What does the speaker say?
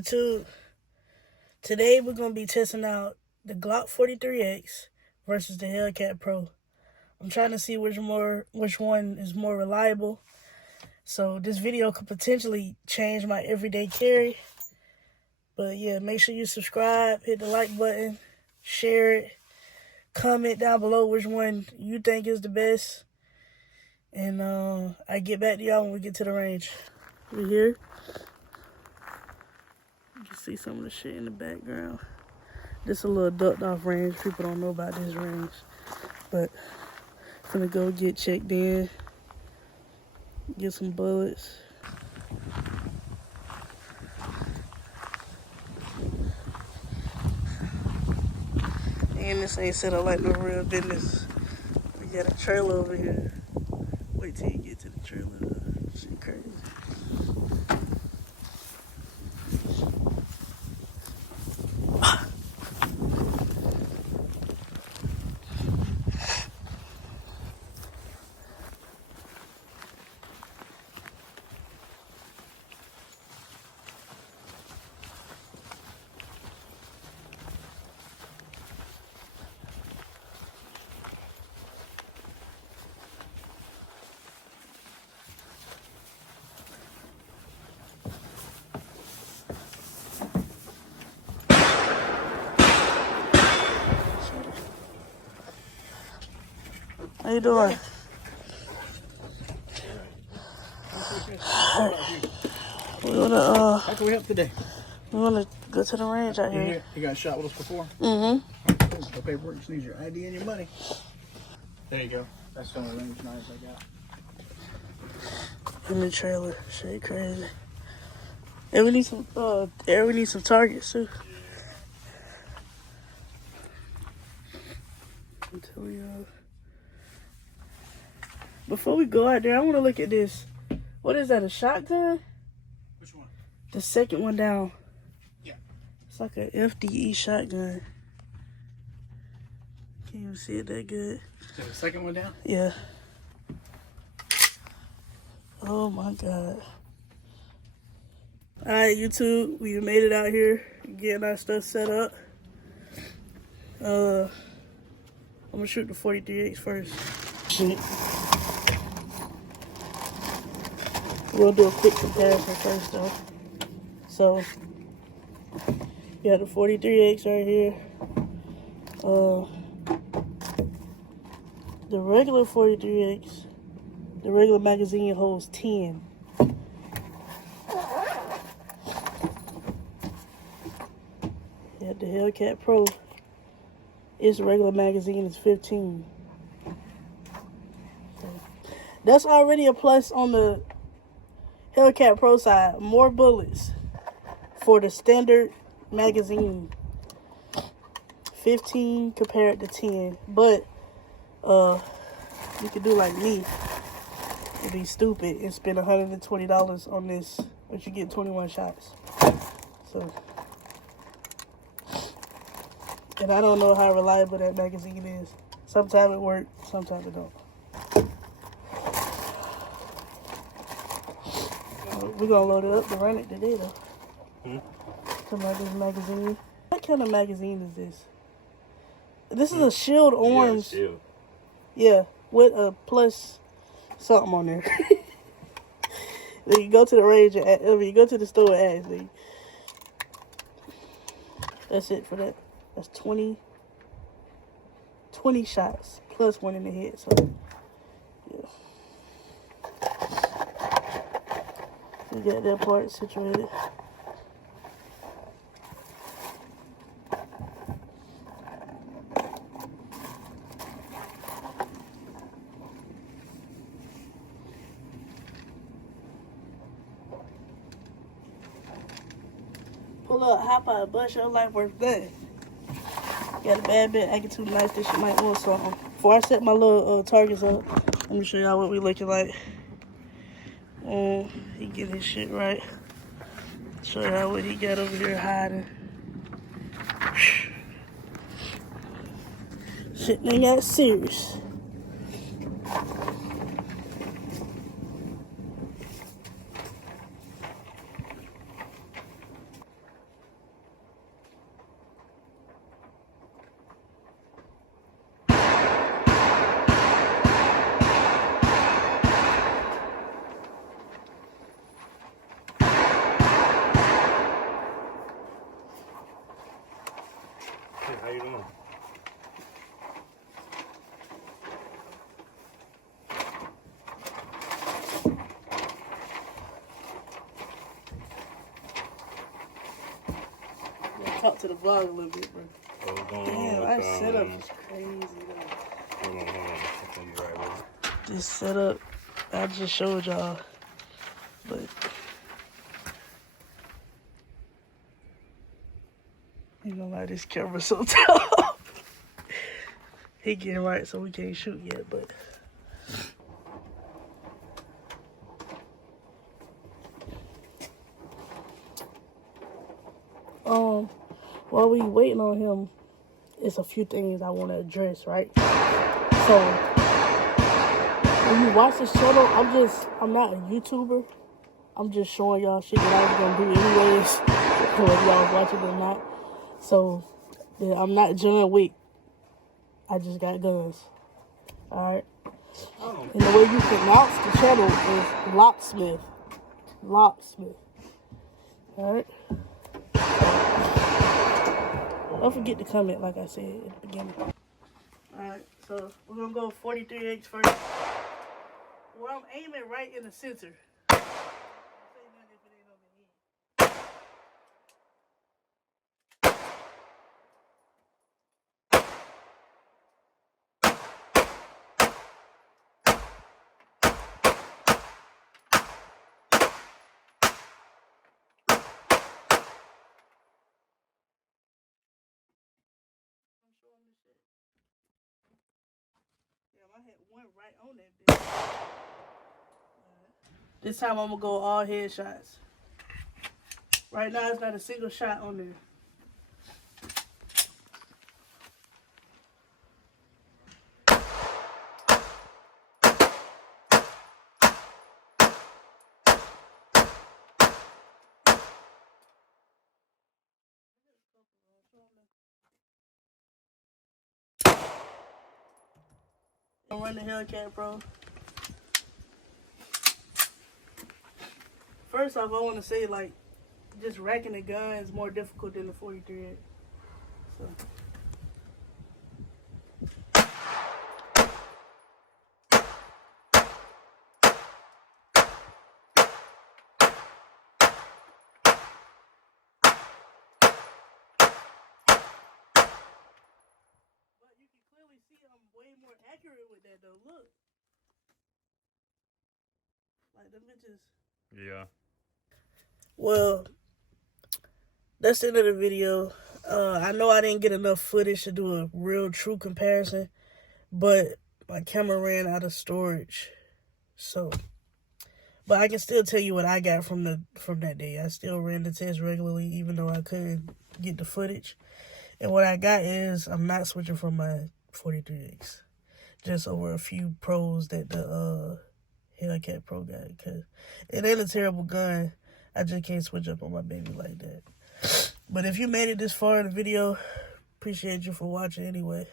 YouTube. Today we're going to be testing out the Glock 43X versus the Hellcat Pro. I'm trying to see which one is more reliable. So this video could potentially change my everyday carry. But yeah, make sure you subscribe, hit the like button, share it, comment down below which one you think is the best. And I get back to y'all when we get to the range. We here. You can see some of the shit in the background. This a little ducked off range. People don't know about this range. But I'm gonna go get checked in, get some bullets. And this ain't set up like no real business. We got a trailer over here. Wait till you get to the trailer. Shit crazy. How you doing? We wanna How can we help today? We wanna go to the range out here. You got shot with us before? Mm-hmm. Cool. No paperwork, just need your ID and your money. There you go. That's the only range knives I got. In the trailer. Shit crazy. And we need some targets too. Until we before we go out there, I want to look at this. What is that, a shotgun? Which one? The second one down. Yeah. It's like an FDE shotgun. Can't even see it that good. Is the second one down? Yeah. Oh my God. Alright, YouTube, we made it out here. Getting our stuff set up. I'm gonna shoot the 43X first. Shit. We'll do a quick comparison first though. So, you got the 43X right here. The regular 43X, the regular magazine holds 10. Yeah, the Hellcat Pro, its regular magazine is 15. So, that's already a plus on the Hellcat Pro side. More bullets for the standard magazine. 15 compared to 10. But you could do like me. It'd be stupid and spend $120 on this, but you get 21 shots. So, and I don't know how reliable that magazine is. Sometimes it works, sometimes it don't. We're gonna load it up to run it today though. Something like this magazine. What kind of magazine is this? This is a Shield orange. Yeah, Shield. Yeah, with a plus something on there. Then you go to the range, you go to the store and ask. That's it for that. That's 20 shots plus one in the head. So, yeah. We got that part situated. Pull up, hop out, bust your life worth good. Got a bad bit, attitude nice, this shit might want something. Before I set my little targets up, let me show y'all what we looking like. He get his shit right. Show y'all what he got over here hiding. Shit ain't got serious. How you doing? Talk to the vlog a little bit, bro. What's going Damn, on our with, setup is crazy, though. Hold on. I'll tell you right away. This setup, I just showed y'all, but you know why this camera's so tall. He getting right, so we can't shoot yet, but. While we waiting on him, it's a few things I want to address, right? So, when you watch this channel, I'm not a YouTuber. I'm just showing y'all shit that I was going to do anyways, whether y'all was watching or not. So, yeah, I'm not John Wick. I just got guns. Alright? And the way you pronounce the channel is Locksmith. Locksmith. Alright? Don't forget to comment, like I said at the beginning. Alright, so we're gonna go 43X first. Well, I'm aiming right in the center. I had one right on that bitch. This time I'm gonna go all headshots. Right now it's not a single shot on there. I'm running the Hellcat Pro. First off, I want to say, like, just racking the gun is more difficult than the 43X. So. But you can clearly see I'm way more accurate with that, though. Look. Like, them bitches. Yeah. Well, that's the end of the video. I know I didn't get enough footage to do a real true comparison, but my camera ran out of storage. So, but I can still tell you what I got from that day. I still ran the test regularly, even though I couldn't get the footage. And what I got is I'm not switching from my 43X, just over a few pros that the Hellcat Pro got, because it ain't a terrible gun. I just can't switch up on my baby like that. But if you made it this far in the video, appreciate you for watching anyway.